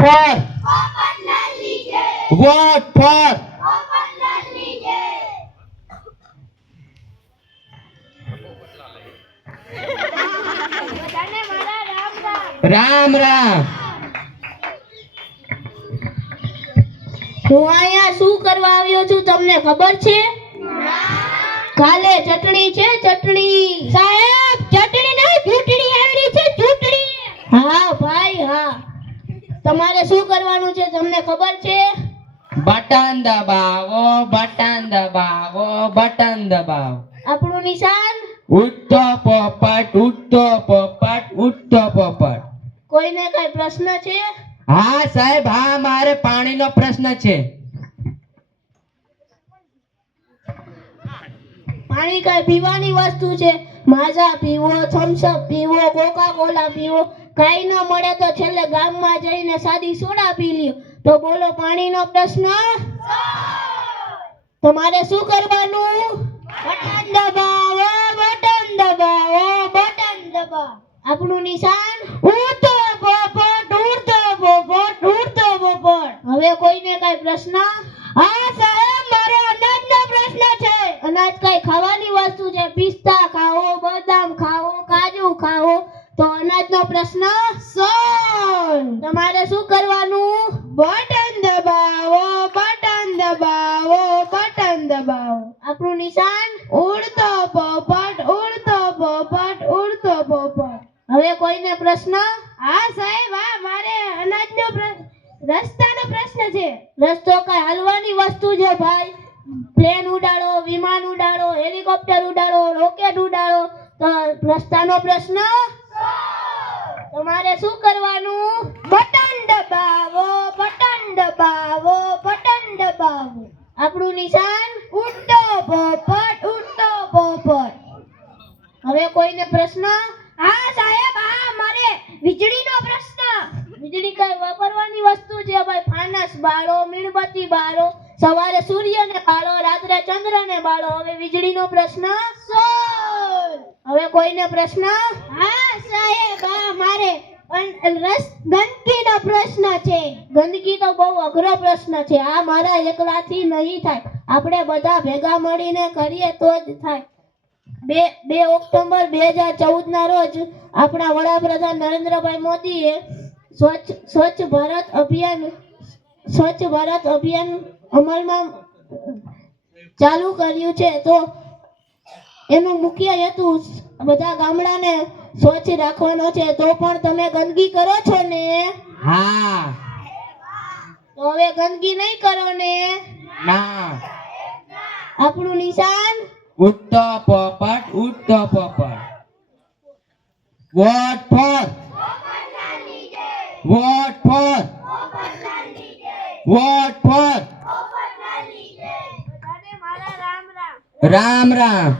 for vote for Ram Ram. હું અહીંયા શું કરવા આવ્યો છું તમને ખબર છે? કાલે ચટણી છે, ચટણી. સાહેબ ચટણી નહીં, ચૂંટણી આવી છે, ચૂંટણી. હા ભાઈ હા. તમારે શું કરવાનું છે તમને ખબર છે? બટન દબાવો, બટન દબાવો, બટન દબાવો. આપણું નિશાન ઉઠતો પોપટ, ઉઠતો પોપટ, ઉઠતો પોપટ. કોઈને કઈ પ્રશ્ન છે? હા સાહેબ, હા, મારે પાણીનો પ્રશ્ન છે. પાણી કઈ પીવાની વસ્તુ છે? માઝા પીવો, થમ્સ અપ પીવો, કોકા કોલા પીવો, કઈ ન મળે તો છેલ્લે ગામમાં જઈને સાદી સોડા પી લ્યો. તો બોલો પાણીનો પ્રશ્ન. તમારે શું કરવાનું? બટન દબાવો, બટન દબાવો, બટન દબાવો. આપણું નિશાન ઉડતો પોપટ, ઉડતો પોપટ, ઉડતો પોપટ. હવે કોઈને કઈ પ્રશ્ન? હા સાહેબ, મારો અનાજનો પ્રશ્ન છે. અનાજ કઈ ખાવાની વસ્તુ છે? પિસ્તા ખાઓ, બદામ ખાઓ, કાજુ ખાઓ. તો અનાજનો પ્રશ્ન સોળ. તમારે શું કરવાનું? બટન દબાવો, બટન દબાવો, બટન દબાવો. આપણું નિશાન ઉડતો પોપટ, ઉડતો પોપટ, ઉડતો પોપટ. હવે કોઈને પ્રશ્ન? હા સાહેબ, હા, મારે અનાજનો રસ્તાનો પ્રશ્ન છે. રસ્તો કઈ હાલવાની વસ્તુ છે ભાઈ? પ્લેન ઉડાડો, વિમાન ઉડાડો, હેલિકોપ્ટર ઉડાડો, રોકેટ ઉડાડો. તો રસ્તાનો પ્રશ્ન. તમારે શું કરવાનું? બટન દબાવો, બટન દબાવો, બટન દબાવો. આપણું નિશાન ઉડતો પોપટ, ઉડતો પોપટ. હવે કોઈને પ્રશ્ન? હા સાહેબ, હા, મારે વીજળીનો પ્રશ્ન. વીજળી કઈ વાપરવાની વસ્તુ છે ભાઈ? ફાનસ બાળો, મીણબત્તી બાળો, સવારે સૂર્યને બાળો, રાત્રે ચંદ્રને બાળો. હવે વીજળીનો પ્રશ્ન સોળ. હવે કોઈને પ્રશ્ન? હા સાહેબ, હા, મારે ગંદકીનો પ્રશ્ન છે. ગંદકી તો બહુ અઘરો પ્રશ્ન છે. આ મારા એકલાથી નહીં થાય, આપણે બધા ભેગા મળીને કરીએ તો જ થાય. 2 ઓક્ટોબર 2014 ના રોજ આપણા વડાપ્રધાન નરેન્દ્રભાઈ મોદીએ સ્વચ્છ ભારત અભિયાન અમલમાં ચાલુ કર્યું છે. તો એનો મુખ્ય હેતુ બધા ગામડાને સ્વચ્છ રાખવાનો છે. તો પણ તમે ગંદકી કરો છો ને? હા. તો હવે ગંદકી નહીં કરો ને? ના. આપણું નિશાન ઉઠતો પોપટ, ઉઠતો પોપટ. What for, what for, what for. Ram Ram.